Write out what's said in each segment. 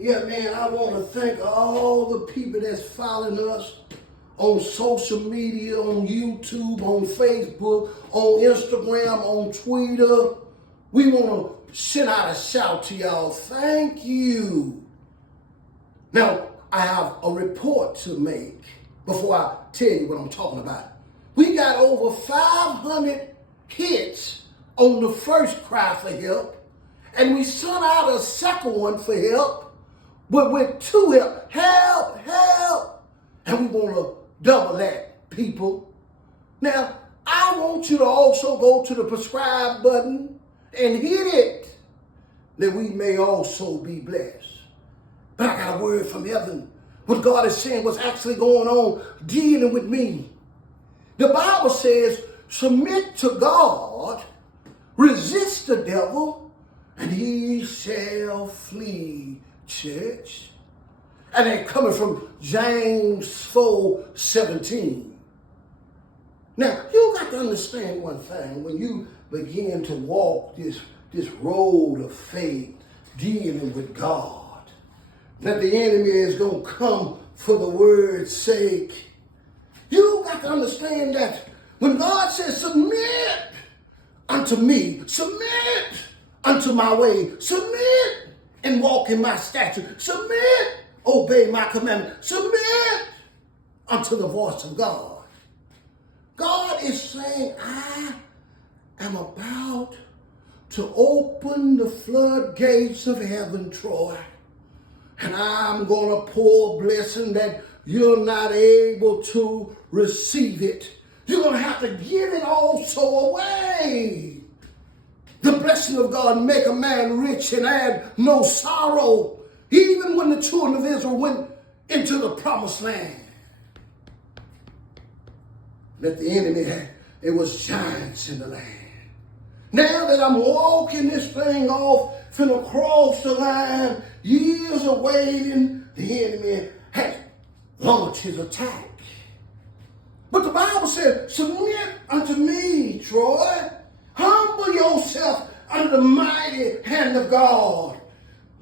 Yeah, man, I want to thank all the people that's following us on social media, on YouTube, on Facebook, on Instagram, on Twitter. We want to send out a shout to y'all. Thank you. Now, I have a report to make before I tell you what I'm talking about. We got over 500 hits on the first cry for help, and we sent out a second one for help, but with two help, and we want to double that, people. Now, I want you to also go to the subscribe button and hit it, that we may also be blessed. But I got a word from heaven. What God is saying, what's actually going on, dealing with me. The Bible says, submit to God, resist the devil, and he shall flee, church. And they're coming from James 4:17. Now, you got to understand one thing. When you begin to walk this road of faith, dealing with God, that the enemy is going to come for the word's sake. You got to understand that when God says, submit unto me, submit unto my way, submit and walk in my statute, submit, obey my commandment, submit unto the voice of God. God is saying, I am about to open the floodgates of heaven, Troy. And I'm going to pour a blessing that you're not able to receive it. You're going to have to give it also away. The blessing of God make a man rich and add no sorrow. Even when the children of Israel went into the promised land, that the enemy had, it was giants in the land. Now that I'm walking this thing off, finna cross the line, years of waiting, the enemy has launched his attack. But the Bible said, submit unto me, Troy. Humble yourself under the mighty hand of God,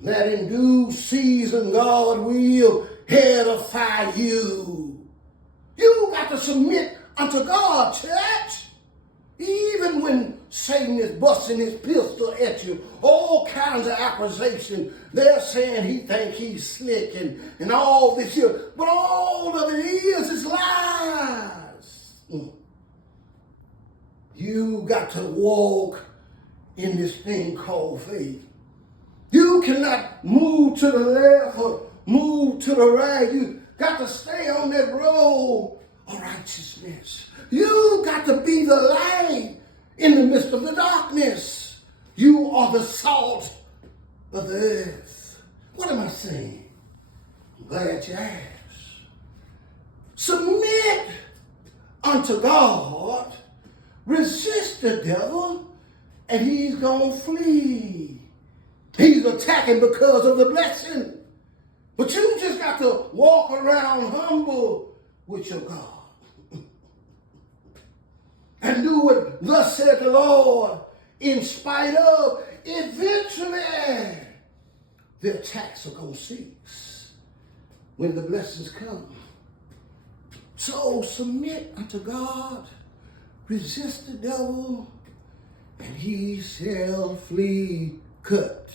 that in due season God will edify you. You got to submit unto God, church. Even when Satan is busting his pistol at you, all kinds of accusation, they're saying he think he's slick and all this here. But all of it is lies. You got to walk in this thing called faith. You cannot move to the left or move to the right. You got to stay on that road of righteousness. You got to be the light in the midst of the darkness. You are the salt of the earth. What am I saying? I'm glad you asked. Submit unto God. Resist the devil, and he's going to flee. He's attacking because of the blessing. But you just got to walk around humble with your God. And do what thus said the Lord, in spite of, eventually the attacks are going to cease when the blessings come. So submit unto God, resist the devil, and he shall flee. Cut.